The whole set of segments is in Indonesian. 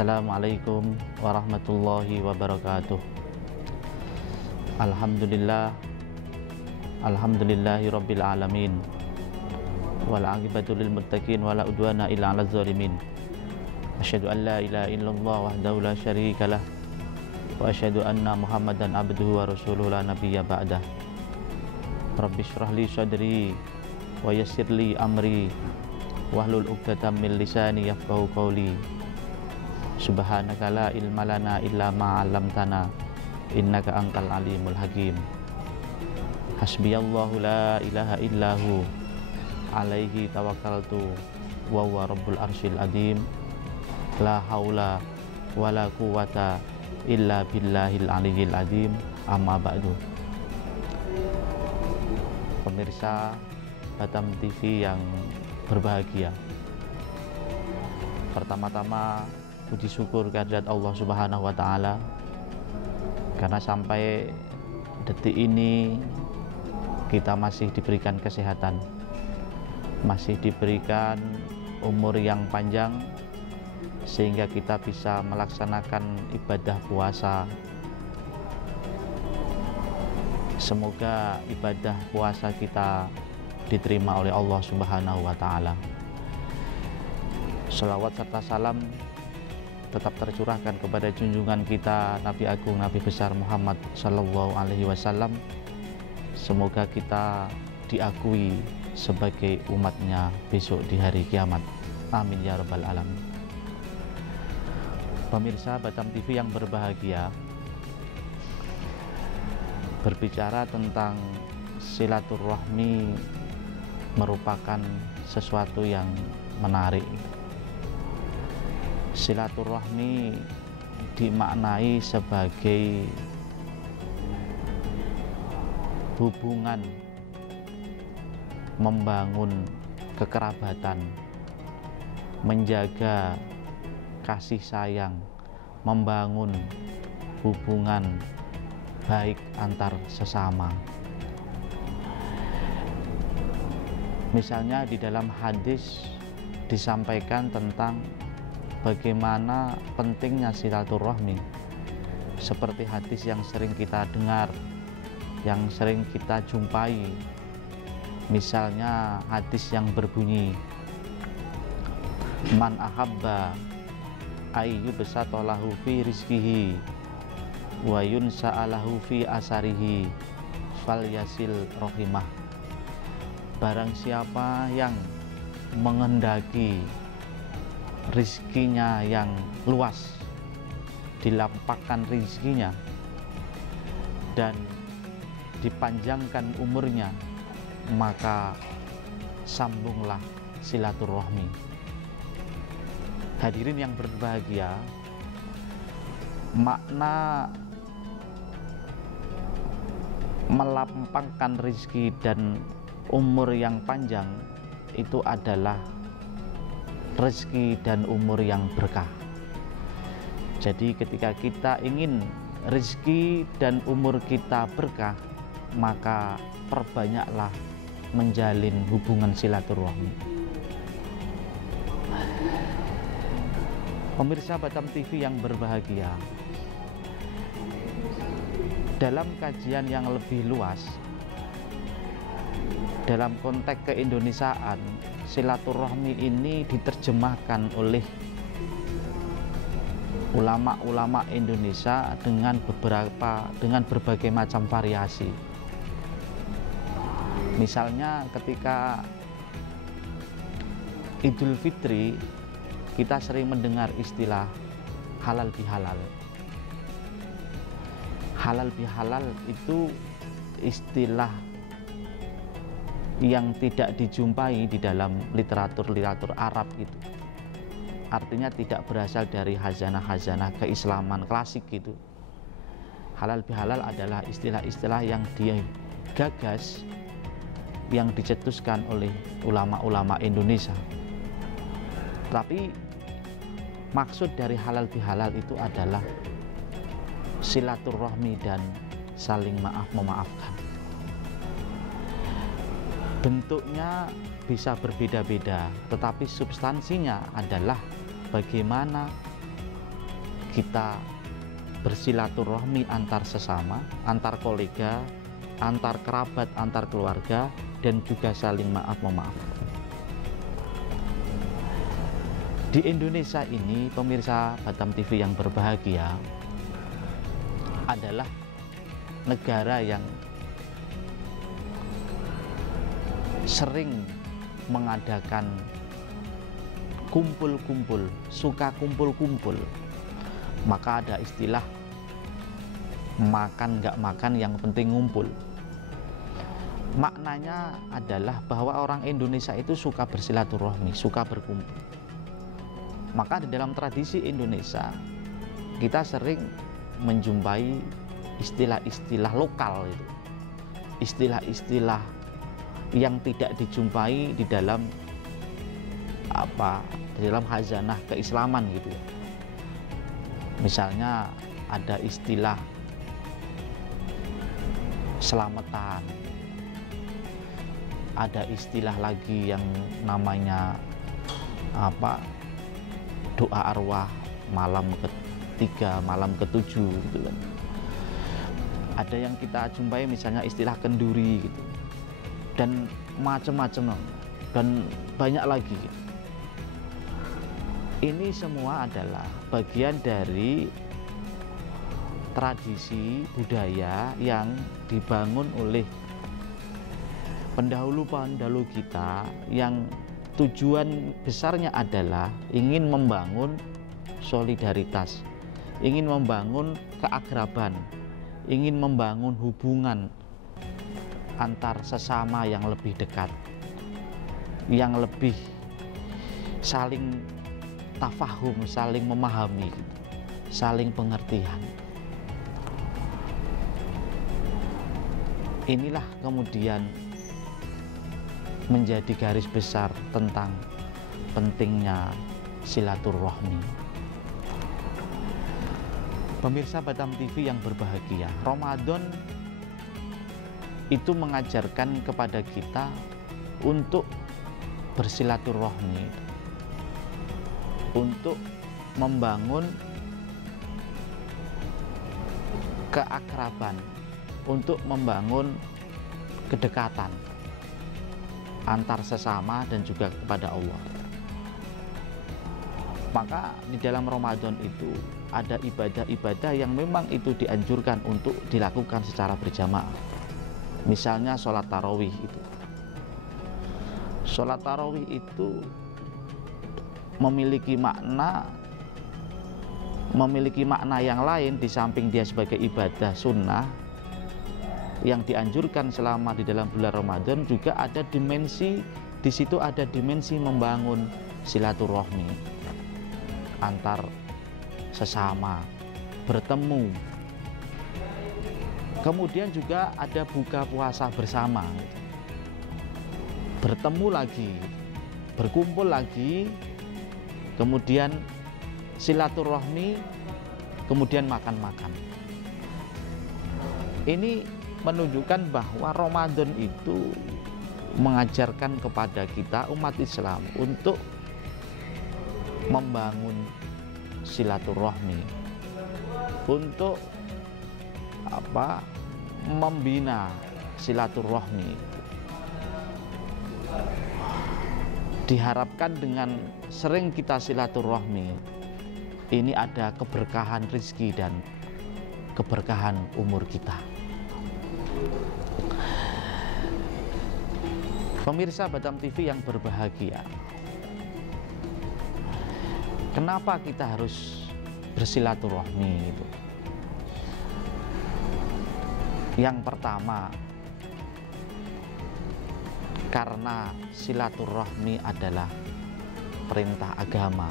Assalamualaikum warahmatullahi wabarakatuh. Alhamdulillahi rabbil alamin. Wal aqibatu lil muttaqin wala udwana illa 'alal zalimin. Asyhadu an la ilaha illallah wahdahu la syarikalah wa asyhadu anna Muhammadan abduhu wa rasuluhu la nabiyya ba'dah. Rabbi shrah li sadri wa yassir li amri wahlul 'uqdatam min lisani yafqahu qawli. Subhanaka la ilma lana illa ma 'allamtana innaka antal alimul hakim. Hasbiyallahu la ilaha illahu alaihi tawakkaltu wa huwa rabbul arsyil azim. La haula wala quwata illa billahil aliyyil azim. Amma ba'du. Pemirsa Batam TV yang berbahagia, pertama-tama puji syukur kehadirat Allah Subhanahu wa Ta'ala, karena sampai detik ini kita masih diberikan kesehatan, masih diberikan umur yang panjang, sehingga kita bisa melaksanakan ibadah puasa. Semoga ibadah puasa kita diterima oleh Allah Subhanahu wa Ta'ala. Shalawat serta salam tetap tercurahkan kepada junjungan kita Nabi Agung, Nabi besar Muhammad Sallallahu Alaihi Wasallam. Semoga kita diakui sebagai umatnya besok di hari kiamat. Amin ya rabbal alamin. Pemirsa Batam TV yang berbahagia, berbicara tentang silaturahmi merupakan sesuatu yang menarik. Silaturahmi dimaknai sebagai hubungan membangun kekerabatan, menjaga kasih sayang, membangun hubungan baik antar sesama. Misalnya di dalam hadis disampaikan tentang bagaimana pentingnya silaturahmi, seperti hadis yang sering kita dengar, yang sering kita jumpai. Misalnya hadis yang berbunyi, man ahabba ayyubsatalahu fi rizkihi wa yunsa'alahu fi asarihi falyasil rohimah. Barang siapa yang menghendaki rizkinya yang luas, dilampahkan rizkinya dan dipanjangkan umurnya, maka sambunglah silaturahmi. Hadirin yang berbahagia, makna melampangkan rizki dan umur yang panjang itu adalah rezeki dan umur yang berkah. Jadi ketika kita ingin rezeki dan umur kita berkah, maka perbanyaklah menjalin hubungan silaturahmi. Pemirsa Batam TV yang berbahagia, dalam kajian yang lebih luas, dalam konteks keindonesiaan, silaturahmi ini diterjemahkan oleh ulama-ulama Indonesia dengan berbagai macam variasi. Misalnya ketika Idul Fitri, kita sering mendengar istilah halal bihalal. Halal bihalal itu istilah yang tidak dijumpai di dalam literatur Arab gitu. Artinya tidak berasal dari hazanah-hazanah keislaman klasik gitu. Halal bihalal adalah istilah-istilah yang digagas, yang dicetuskan oleh ulama-ulama Indonesia. Tapi maksud dari halal bihalal itu adalah silaturahmi dan saling memaafkan. Bentuknya bisa berbeda-beda, tetapi substansinya adalah bagaimana kita bersilaturahmi antar sesama, antar kolega, antar kerabat, antar keluarga, dan juga saling maaf-memaaf. Di Indonesia ini, pemirsa Batam TV yang berbahagia, adalah negara yang sering mengadakan kumpul-kumpul, suka kumpul-kumpul. Maka ada istilah makan nggak makan yang penting ngumpul. Maknanya adalah bahwa orang Indonesia itu suka bersilaturahmi, suka berkumpul. Maka di dalam tradisi Indonesia kita sering menjumpai istilah-istilah lokal itu, istilah-istilah yang tidak dijumpai di dalam di dalam khazanah keislaman gitu ya. Misalnya ada istilah selamatan, ada istilah lagi yang namanya doa arwah malam ketiga, malam ketujuh gitu kan. Ada yang kita jumpai misalnya istilah kenduri gitu, dan macam-macam, dan banyak lagi. Ini semua adalah bagian dari tradisi budaya yang dibangun oleh pendahulu-pendahulu kita, yang tujuan besarnya adalah ingin membangun solidaritas, ingin membangun keakraban, ingin membangun hubungan antar sesama yang lebih dekat, yang lebih saling tafahum, saling memahami, saling pengertian. Inilah kemudian menjadi garis besar tentang pentingnya silaturahmi. Pemirsa Batam TV yang berbahagia, Ramadan itu mengajarkan kepada kita untuk bersilaturahmi, untuk membangun keakraban, untuk membangun kedekatan antar sesama dan juga kepada Allah. Maka di dalam Ramadan itu ada ibadah-ibadah yang memang itu dianjurkan untuk dilakukan secara berjamaah. Misalnya sholat tarawih itu. Sholat tarawih itu memiliki makna yang lain. Di samping dia sebagai ibadah sunnah yang dianjurkan selama di dalam bulan Ramadan, juga ada dimensi di situ, ada dimensi membangun silaturahmi antar sesama, bertemu. Kemudian juga ada buka puasa bersama, bertemu lagi, berkumpul lagi, kemudian silaturahmi, kemudian makan-makan. Ini menunjukkan bahwa Ramadan itu mengajarkan kepada kita umat Islam untuk membangun silaturahmi, untuk membina silaturahmi. Diharapkan dengan sering kita silaturahmi ini ada keberkahan rezeki dan keberkahan umur kita. Pemirsa Batam TV yang berbahagia, kenapa kita harus bersilaturahmi itu? Yang pertama, karena silaturahmi adalah perintah agama,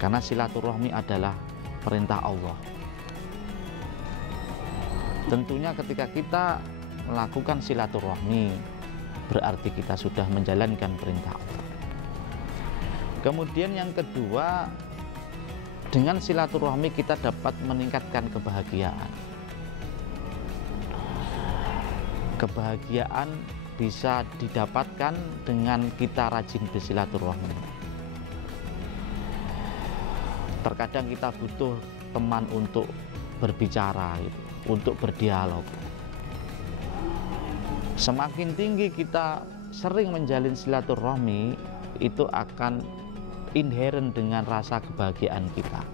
karena silaturahmi adalah perintah Allah. Tentunya ketika kita melakukan silaturahmi, berarti kita sudah menjalankan perintah Allah. Kemudian yang kedua, dengan silaturahmi kita dapat meningkatkan kebahagiaan. Kebahagiaan bisa didapatkan dengan kita rajin bersilaturahmi. Terkadang kita butuh teman untuk berbicara, untuk berdialog. Semakin tinggi kita sering menjalin silaturahmi, itu akan inherent dengan rasa kebahagiaan kita.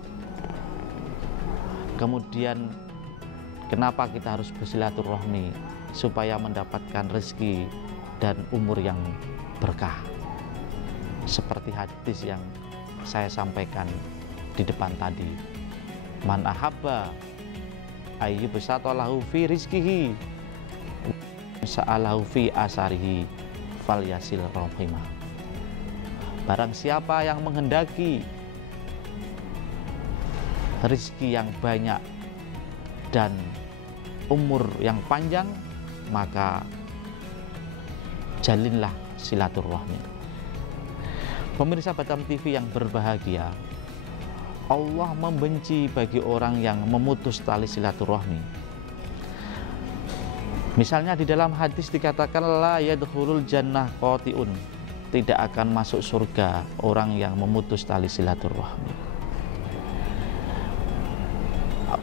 Kemudian kenapa kita harus bersilaturahmi? Supaya mendapatkan rezeki dan umur yang berkah. Seperti hadis yang saya sampaikan di depan tadi, man ahabba ayyubsata lahu fi rizkihi sa'alahu fi asarihi falyasil rahimah. Barang siapa yang menghendaki rezeki yang banyak dan umur yang panjang, maka jalinlah silaturahmi. Pemirsa Batam TV yang berbahagia, Allah membenci bagi orang yang memutus tali silaturahmi. Misalnya di dalam hadis dikatakan la yadkhulul jannah qati'un, tidak akan masuk surga orang yang memutus tali silaturahmi.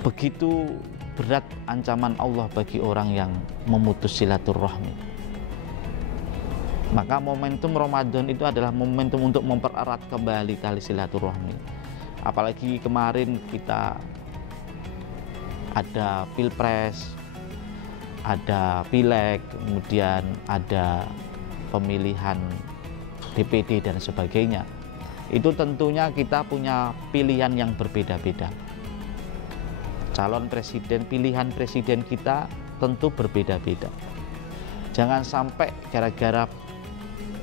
Begitu berat ancaman Allah bagi orang yang memutus silaturahmi. Maka momentum Ramadan itu adalah momentum untuk mempererat kembali tali silaturahmi. Apalagi kemarin kita ada pilpres, ada pileg, kemudian ada pemilihan DPD dan sebagainya. Itu tentunya kita punya pilihan yang berbeda-beda. Calon presiden, pilihan presiden kita tentu berbeda-beda. Jangan sampai gara-gara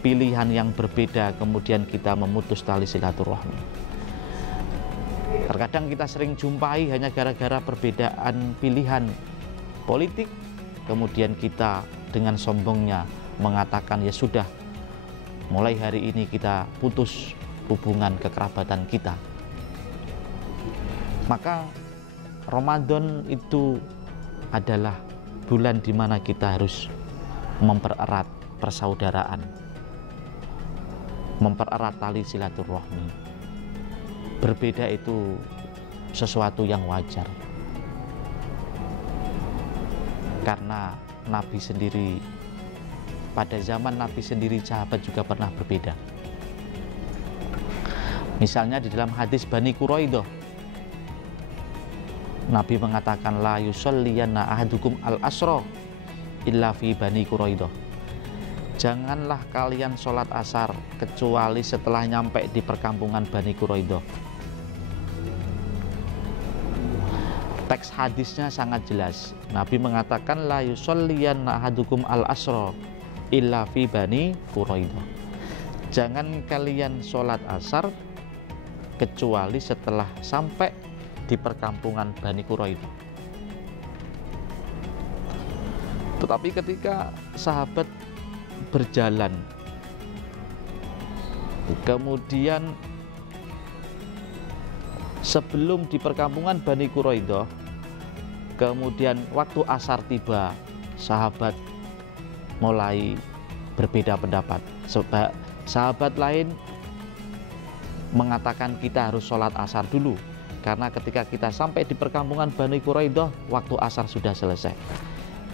pilihan yang berbeda kemudian kita memutus tali silaturahmi. Terkadang kita sering jumpai hanya gara-gara perbedaan pilihan politik, kemudian kita dengan sombongnya mengatakan ya sudah, mulai hari ini kita putus hubungan kekerabatan kita. Maka Ramadan itu adalah bulan di mana kita harus mempererat persaudaraan, mempererat tali silaturahmi. Berbeda itu sesuatu yang wajar, karena Nabi sendiri, pada zaman Nabi sendiri sahabat juga pernah berbeda. Misalnya di dalam hadis Bani Quraidah, Nabi mengatakan la yusalliyanna ahadukum al-asra illa fi Bani Quraidah. Janganlah kalian sholat asar kecuali setelah nyampe di perkampungan Bani Quraidah. Teks hadisnya sangat jelas. Nabi mengatakan la yusalliyanna ahadukum al-asra illa fi Bani Quraidah. Jangan kalian sholat asar kecuali setelah sampai di perkampungan Bani Quraidah. Tetapi ketika sahabat berjalan, kemudian sebelum di perkampungan Bani Quraidah, kemudian waktu asar tiba, sahabat mulai berbeda pendapat. Sahabat lain mengatakan kita harus sholat asar dulu, karena ketika kita sampai di perkampungan Bani Quraidah, waktu asar sudah selesai.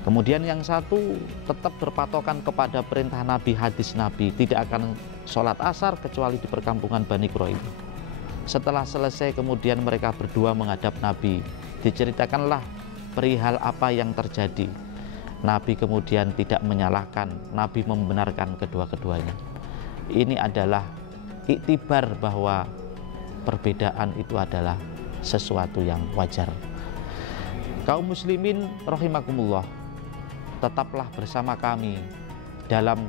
Kemudian yang satu tetap berpatokan kepada perintah Nabi, hadis Nabi, tidak akan sholat asar kecuali di perkampungan Bani Quraidah. Setelah selesai, kemudian mereka berdua menghadap Nabi. Diceritakanlah perihal apa yang terjadi. Nabi kemudian tidak menyalahkan, Nabi membenarkan kedua-keduanya. Ini adalah iktibar bahwa perbedaan itu adalah sesuatu yang wajar. Kaum muslimin rahimakumullah, tetaplah bersama kami dalam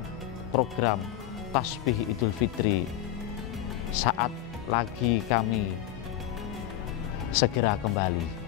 program Tasbih Idul Fitri. Saat lagi kami segera kembali.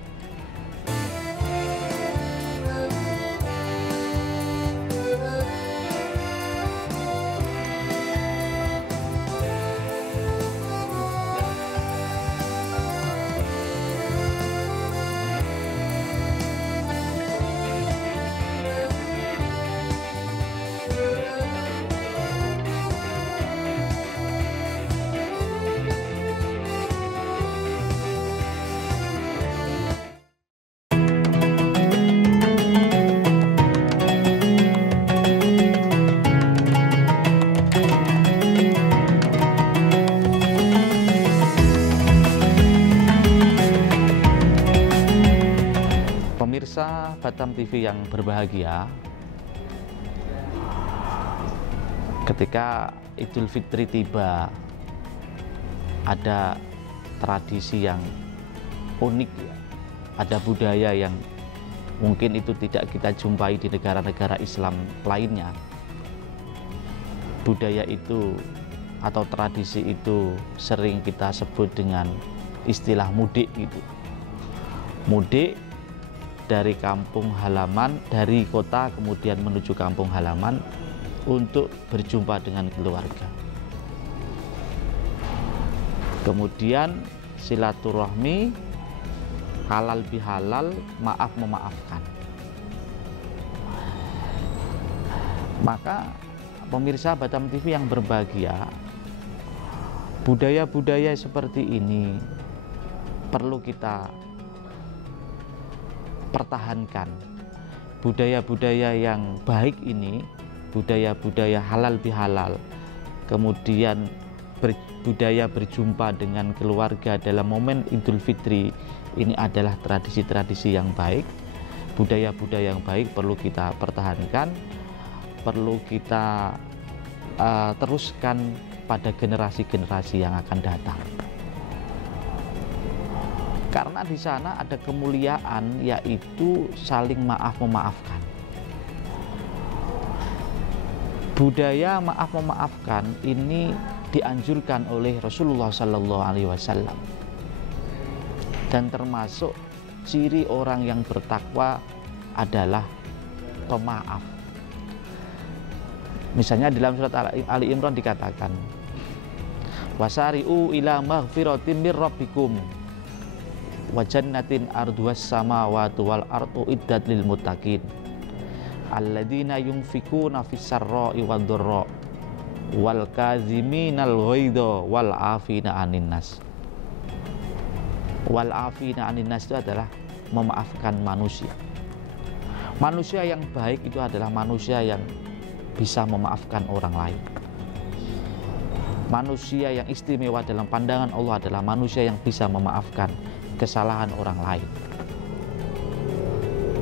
Batam TV yang berbahagia, ketika Idul Fitri tiba, ada tradisi yang unik, ada budaya yang mungkin itu tidak kita jumpai di negara-negara Islam lainnya. Budaya itu atau tradisi itu sering kita sebut dengan istilah mudik gitu. Mudik dari kampung halaman, dari kota kemudian menuju kampung halaman untuk berjumpa dengan keluarga. Kemudian silaturahmi, halal bihalal, maaf memaafkan. Maka pemirsa Batam TV yang berbahagia, budaya-budaya seperti ini perlu kita pertahankan. Budaya-budaya yang baik ini, budaya-budaya halal bihalal, kemudian budaya berjumpa dengan keluarga dalam momen Idul Fitri, ini adalah tradisi-tradisi yang baik. Budaya-budaya yang baik perlu kita pertahankan, perlu kita teruskan pada generasi-generasi yang akan datang. Karena di sana ada kemuliaan, yaitu saling maaf memaafkan. Budaya maaf memaafkan ini dianjurkan oleh Rasulullah SAW, dan termasuk ciri orang yang bertakwa adalah pemaaf. Misalnya dalam surat Ali Imran dikatakan, wasari'u ila maghfiratin mir rabbikum wa jannatin arduwas samawati wal ardu iddat lil muttaqin alladzina yunfikuna fis sarra'i wad dharra wal kaziminal ghaidha wal afina 'anin nas. Wal afina 'anin nas itu adalah memaafkan manusia. Manusia yang baik itu adalah manusia yang bisa memaafkan orang lain. Manusia yang istimewa dalam pandangan Allah adalah manusia yang bisa memaafkan kesalahan orang lain.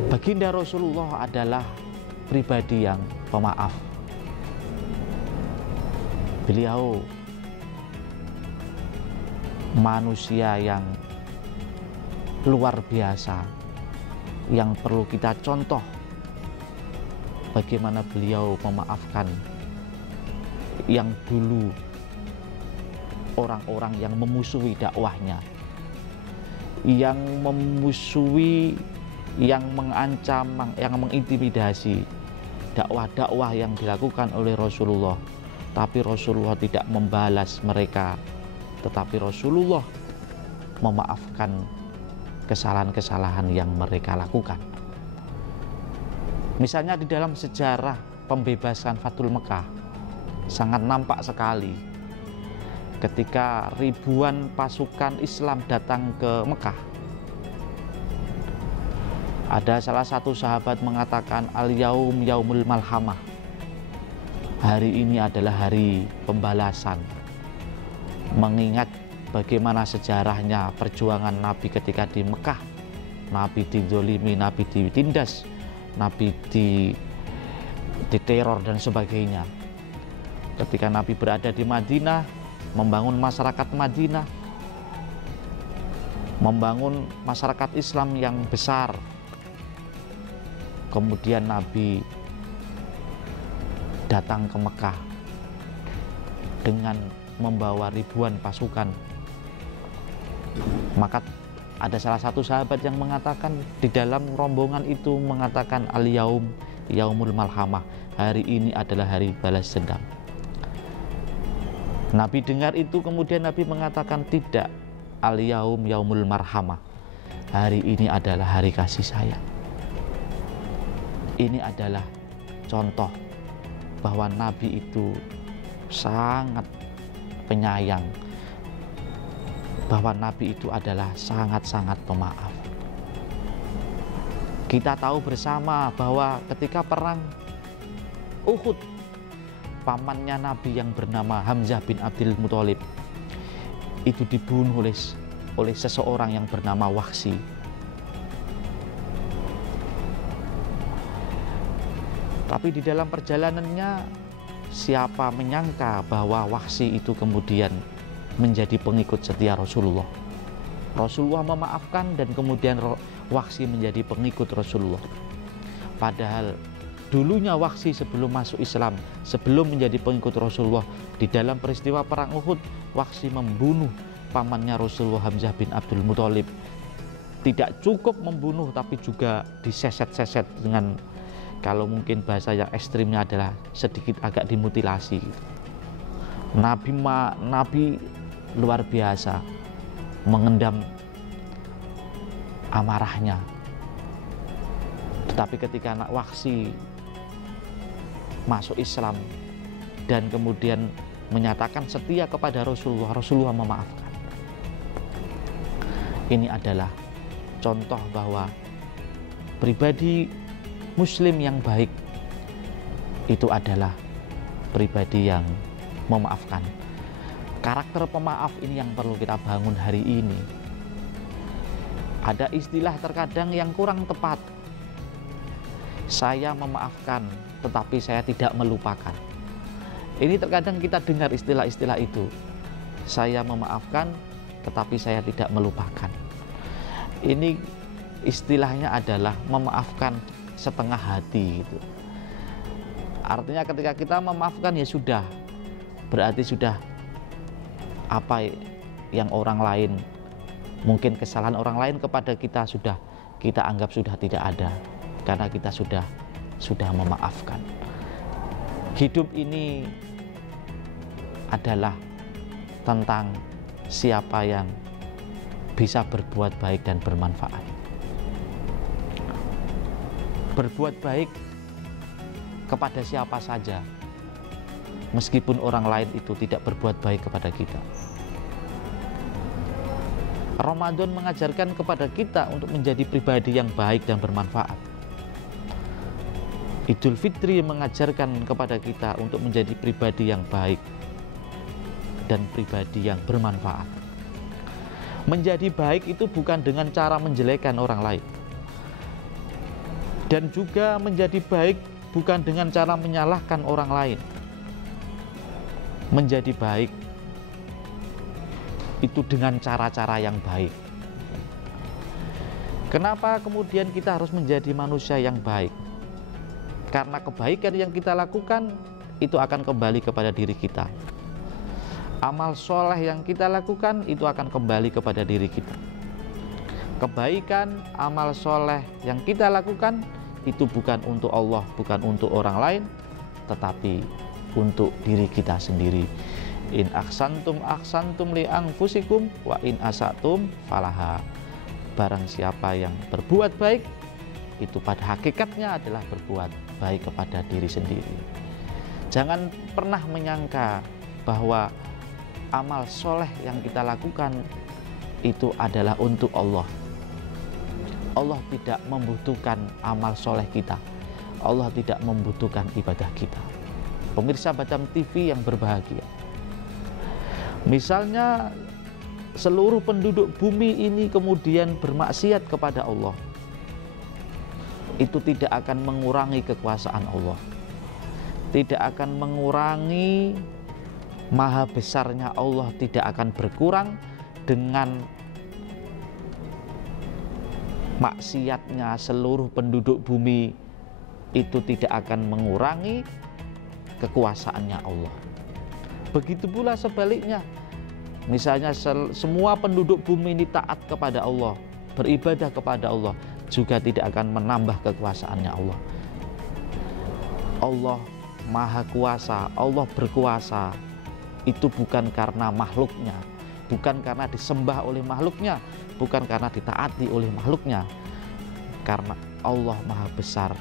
Baginda Rasulullah adalah pribadi yang pemaaf. Beliau manusia yang luar biasa, yang perlu kita contoh bagaimana beliau memaafkan yang dulu orang-orang yang memusuhi dakwahnya, yang memusuhi, yang mengancam, yang mengintimidasi dakwah-dakwah yang dilakukan oleh Rasulullah. Tapi Rasulullah tidak membalas mereka, tetapi Rasulullah memaafkan kesalahan-kesalahan yang mereka lakukan. Misalnya di dalam sejarah pembebasan Fathul Mekah sangat nampak sekali ketika ribuan pasukan Islam datang ke Mekah. Ada salah satu sahabat mengatakan, al-yaum yaumul malhamah, hari ini adalah hari pembalasan, mengingat bagaimana sejarahnya perjuangan Nabi ketika di Mekah. Nabi dizolimi, Nabi ditindas, Nabi diteror dan sebagainya. Ketika Nabi berada di Madinah, membangun masyarakat Madinah, membangun masyarakat Islam yang besar. Kemudian Nabi datang ke Mekah dengan membawa ribuan pasukan. Maka ada salah satu sahabat yang mengatakan, di dalam rombongan itu mengatakan, al-yaum yaumul malhamah, hari ini adalah hari balas dendam. Nabi dengar itu, kemudian Nabi mengatakan, tidak, al-yaum yaumul marhamah, hari ini adalah hari kasih sayang. Ini adalah contoh bahwa Nabi itu sangat penyayang, bahwa Nabi itu adalah sangat-sangat pemaaf. Kita tahu bersama bahwa ketika perang Uhud, pamannya Nabi yang bernama Hamzah bin Abdul Muthalib itu dibunuh oleh seseorang yang bernama Wahsy. Tapi di dalam perjalanannya, siapa menyangka bahwa Wahsy itu kemudian menjadi pengikut setia Rasulullah. Rasulullah memaafkan dan kemudian Wahsy menjadi pengikut Rasulullah. Padahal dulunya Wahsy sebelum masuk Islam, sebelum menjadi pengikut Rasulullah, di dalam peristiwa perang Uhud, Wahsy membunuh pamannya Rasulullah, Hamzah bin Abdul Muthalib. Tidak cukup membunuh, tapi juga diseset-seset dengan, kalau mungkin bahasa yang ekstrimnya adalah sedikit agak dimutilasi. Nabi luar biasa mengendam amarahnya. Tetapi ketika anak Wahsy masuk Islam dan kemudian menyatakan setia kepada Rasulullah, Rasulullah memaafkan. Ini adalah contoh bahwa pribadi Muslim yang baik itu adalah pribadi yang memaafkan. Karakter pemaaf ini yang perlu kita bangun hari ini. Ada istilah terkadang yang kurang tepat. Saya memaafkan, tetapi saya tidak melupakan. Ini terkadang kita dengar istilah-istilah itu. Saya memaafkan, tetapi saya tidak melupakan. Ini istilahnya adalah memaafkan setengah hati gitu. Artinya ketika kita memaafkan ya sudah, berarti sudah apa yang orang lain, mungkin kesalahan orang lain kepada kita sudah kita anggap sudah tidak ada, karena kita sudah memaafkan. Hidup ini adalah tentang siapa yang bisa berbuat baik dan bermanfaat. Berbuat baik kepada siapa saja, meskipun orang lain itu tidak berbuat baik kepada kita. Ramadan mengajarkan kepada kita untuk menjadi pribadi yang baik dan bermanfaat. Idul Fitri mengajarkan kepada kita untuk menjadi pribadi yang baik dan pribadi yang bermanfaat. Menjadi baik itu bukan dengan cara menjelekkan orang lain, dan juga menjadi baik bukan dengan cara menyalahkan orang lain. Menjadi baik itu dengan cara-cara yang baik. Kenapa kemudian kita harus menjadi manusia yang baik? Karena kebaikan yang kita lakukan itu akan kembali kepada diri kita. Amal soleh yang kita lakukan itu akan kembali kepada diri kita. Kebaikan, amal soleh yang kita lakukan itu bukan untuk Allah, bukan untuk orang lain, tetapi untuk diri kita sendiri. In ahsantum ahsantum li anfusikum wa in asatum falaha. Barang siapa yang berbuat baik, itu pada hakikatnya adalah berbuat baik kepada diri sendiri. Jangan pernah menyangka bahwa amal soleh yang kita lakukan itu adalah untuk Allah. Allah tidak membutuhkan amal soleh kita. Allah tidak membutuhkan ibadah kita. Pemirsa Batam TV yang berbahagia, misalnya seluruh penduduk bumi ini kemudian bermaksiat kepada Allah, itu tidak akan mengurangi kekuasaan Allah, tidak akan mengurangi maha besarnya Allah, tidak akan berkurang dengan maksiatnya seluruh penduduk bumi, itu tidak akan mengurangi kekuasaannya Allah. Begitu pula sebaliknya, misalnya semua penduduk bumi ini taat kepada Allah, beribadah kepada Allah, juga tidak akan menambah kekuasaannya Allah. Allah maha kuasa, Allah berkuasa, itu bukan karena makhluknya, bukan karena disembah oleh makhluknya, bukan karena ditaati oleh makhluknya, karena Allah maha besar,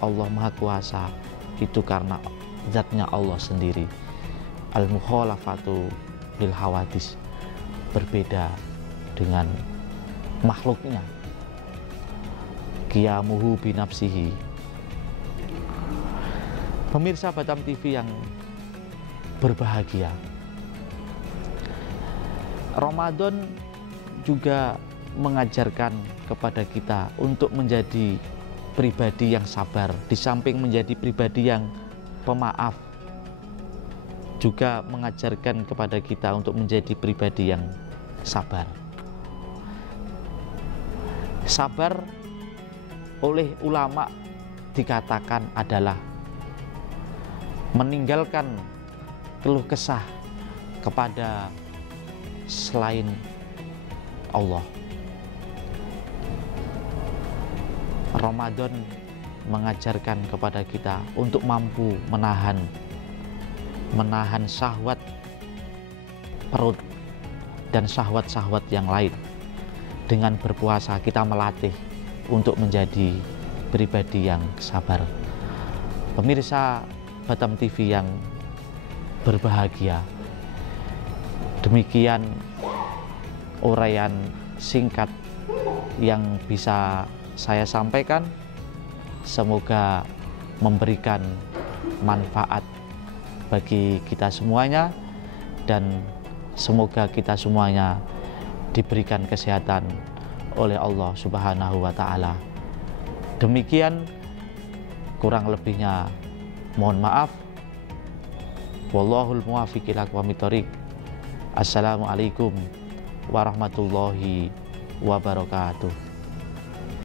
Allah maha kuasa, itu karena zatnya Allah sendiri. Al-mukhalafatu bil hawadis, berbeda dengan makhluknya. Qiyamuhu binafsihi. Pemirsa Batam TV yang berbahagia, Ramadan juga mengajarkan kepada kita untuk menjadi pribadi yang sabar, di samping menjadi pribadi yang pemaaf, juga mengajarkan kepada kita untuk menjadi pribadi yang sabar. Sabar oleh ulama dikatakan adalah meninggalkan keluh kesah kepada selain Allah. Ramadan mengajarkan kepada kita untuk mampu menahan syahwat perut dan syahwat-syahwat yang lain. Dengan berpuasa kita melatih untuk menjadi pribadi yang sabar. Pemirsa Batam TV yang berbahagia, demikian uraian singkat yang bisa saya sampaikan. Semoga memberikan manfaat bagi kita semuanya, dan semoga kita semuanya diberikan kesehatan oleh Allah Subhanahu wa Ta'ala. Demikian, kurang lebihnya mohon maaf. Wallahul muwaffiq ila aqwamit thoriq. Assalamualaikum warahmatullahi wabarakatuh.